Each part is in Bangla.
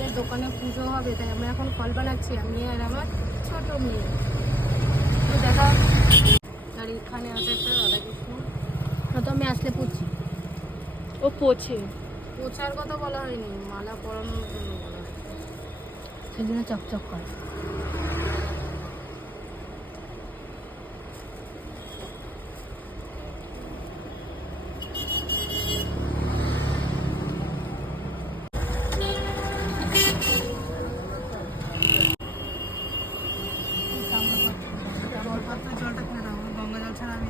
আমাদের দোকানে পুজো হবে, তাই আমরা এখন ফল বানাচ্ছি, আমি আর আমার ছোট মেয়ে। তো দেখা, আর এখানে আছে একটা রাধাকৃষ্ণ। না তো আমি আসলে পুছি, ও পোছে। পোছার কথা বলা হয়নি, মালা পরানোর জন্য বলা হয়েছে, সেই জন্য চকচক করে। জলটা কিনে দাও, গঙ্গা জল ছাড়া আমি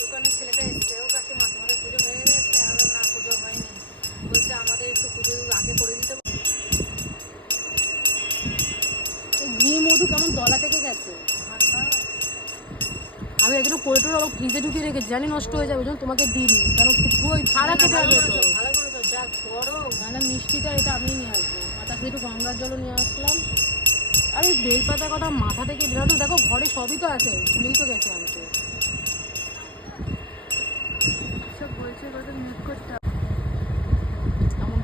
দোকানের ছেলেটা এসছে, ও কাকিমা তোমাদের পুজো হয়ে গেছে? আর না, পুজো হয়নি, বলছে আমাদের একটু পুজো আগে করে দিতে। ঘি মধু কেমন দলা পেকে গেছে, আমি এগুলো করে টোরে ফ্রিজে ঢুকিয়ে রেখেছি, জানি নষ্ট হয়ে যাবে, তোমাকে দিইনি, কারণ তুই ছাড়া খেতে হবে তো। ভালো করেছো, যা করো। না মিষ্টিটা এটা আমি নিয়ে আসবো, আর তার সাথে একটু গঙ্গার জলও নিয়ে আসলাম। আরে বেলপাতার কথা মাথা থেকে দিলাম, তো দেখো ঘরে সবই তো আছে, ভুলেই তো গেছে আনতে। সব বলছে কত মিট করতে এমন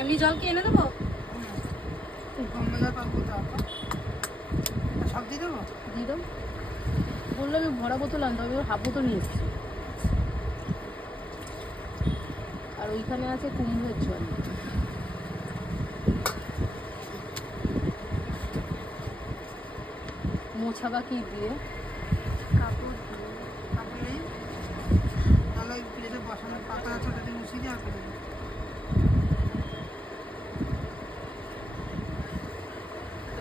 এমনি জল কি এনে দেবো? গঙ্গা জল পাবো তো সব দিয়ে দেবো। দিয়ে দাও, বললো আমি ভরা বোতল আনতে হবে, হাফ বোতল নিয়ে এসেছি। আর ওইখানে আছে কুমড়োর জল। মোছা বা কি দিয়ে? কাপড় কাপড়ে তাহলে ওই প্লেটে বসানোর পাতা আছে, ওটা দিয়ে মুছিয়ে দিয়ে আর করে দেবো।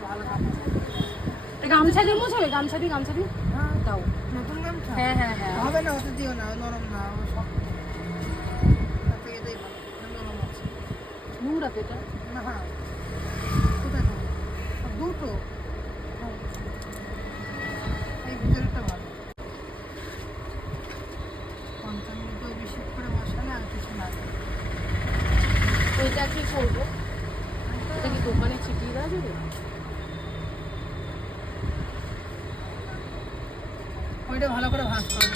ভালো কাপড়, গামছা দিয়ে মোছাবে? গামছা দিয়ে হ্যাঁ দাও। নতুন গামছা হ্যাঁ হ্যাঁ হ্যাঁ, হবে না, ওটা দিও না, ওই নরম না, ও শক্ত। তার থেকে এটাই ভালো, নরম আছে। নোংরা তো এটা। না হ্যাঁ, কোথায় নেবো? দুটো এই ভিতরেরটা ভালো। 50 মিনিট বেশি করে বসালে আর কিছু লাগে। ওইটা কি করবো? এটা কি দোকানে ছিটিয়ে দেওয়া যাবে? ওইটা ভালো করে ভাঁজ করো।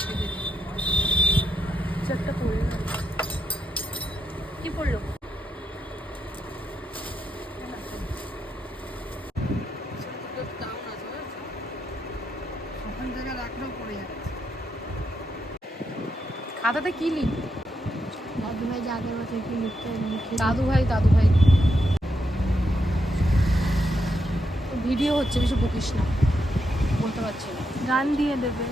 একটা পড়লো, কি পড়লো? ওখান থেকে রাখলেও পড়ে যাচ্ছে। খাতাতে কি লিখবো? দাদু ভাই যে আগের বছর কি লিখতে দাদু ভাই ভিডিও হচ্ছে, বেশি বকিস না, বলতে পারছি না। গান দিয়ে দেবে।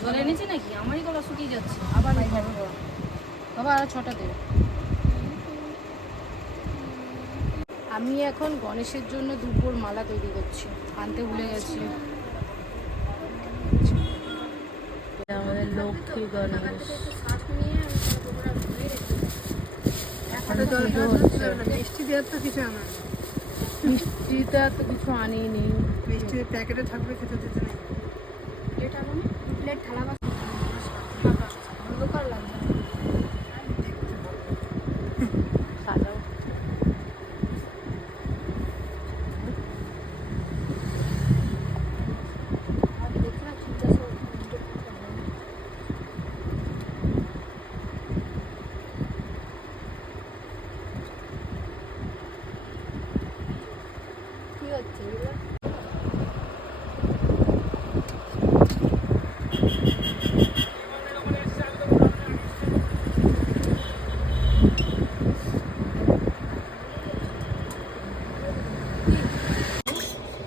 জল এনেছি নাকি? আমারই গলা শুকিয়ে যাচ্ছে, আবার বাবা আর 6টা দে। আমি এখন গণেশের জন্য দুপুর মালা তৈরি করছি, আনতে ভুলে গেছি। আমাদের লক্ষ্মী গণেশ। মিষ্টি দেওয়ার তো কিছু আমার মিষ্টিটা তো কিছু আনিনি। মিষ্টি প্যাকেটে থাকবে, খেতে দিতে নেই। প্লেট আনুন, প্লেট থালা বাসন অন্ধকার লাগবে, সাজাও। কি হচ্ছে এগুলো?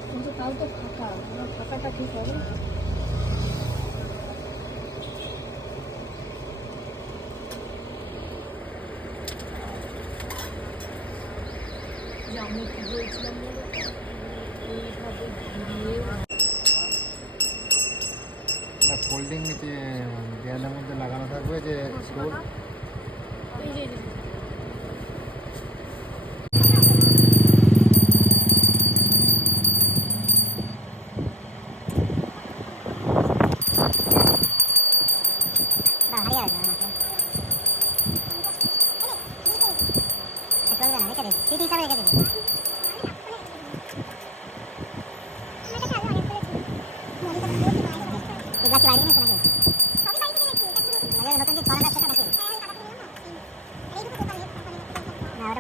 কিন্তু তাও তো ফাঁকা, আমার ফাঁকাটা ঠিক হবে। যে আমি কি বলছিলাম বলো তো? এইভাবে ঘুরিয়ে না ফোল্ডিং নিচে দেয়ালের মধ্যে লাগানো থাকবে যে স্টোর। এই যে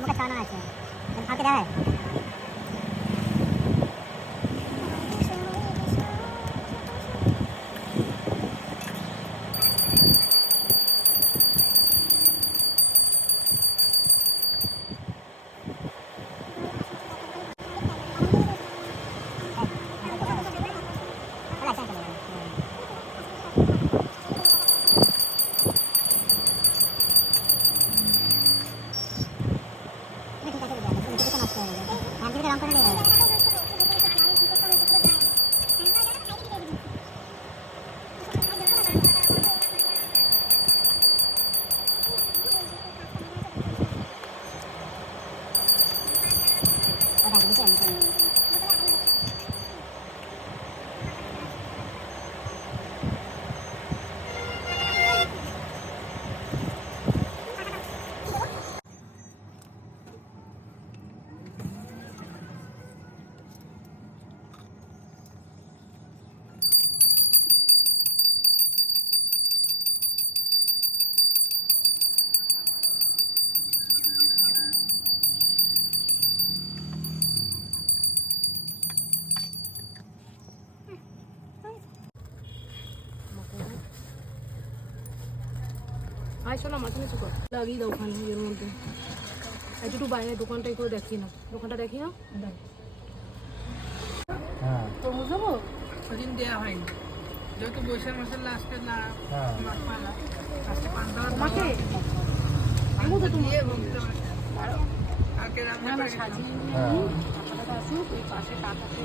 মুখে ছানা আছে কালকে দেখায় আয় শোনা মাথা নিচু কর লাগিয়ে দাও ওখানে এর মধ্যে একটু বাইরে দোকানটাই করে দেখি না দোকানটা দেখি না হ্যাঁ তরমুজ দেবো ওদিন দেওয়া হয়নি যেহেতু বৈশাখ মাসের লাস্টে না হ্যাঁ মাস পালা লাস্টে পান দেওয়ার তোমাকে আমি তো দিয়ে বলতে পারছি কালকে রান্না করে সাজিয়ে নিয়ে হ্যাঁ টাকাটা আসুক ওই পাশে টাকাতে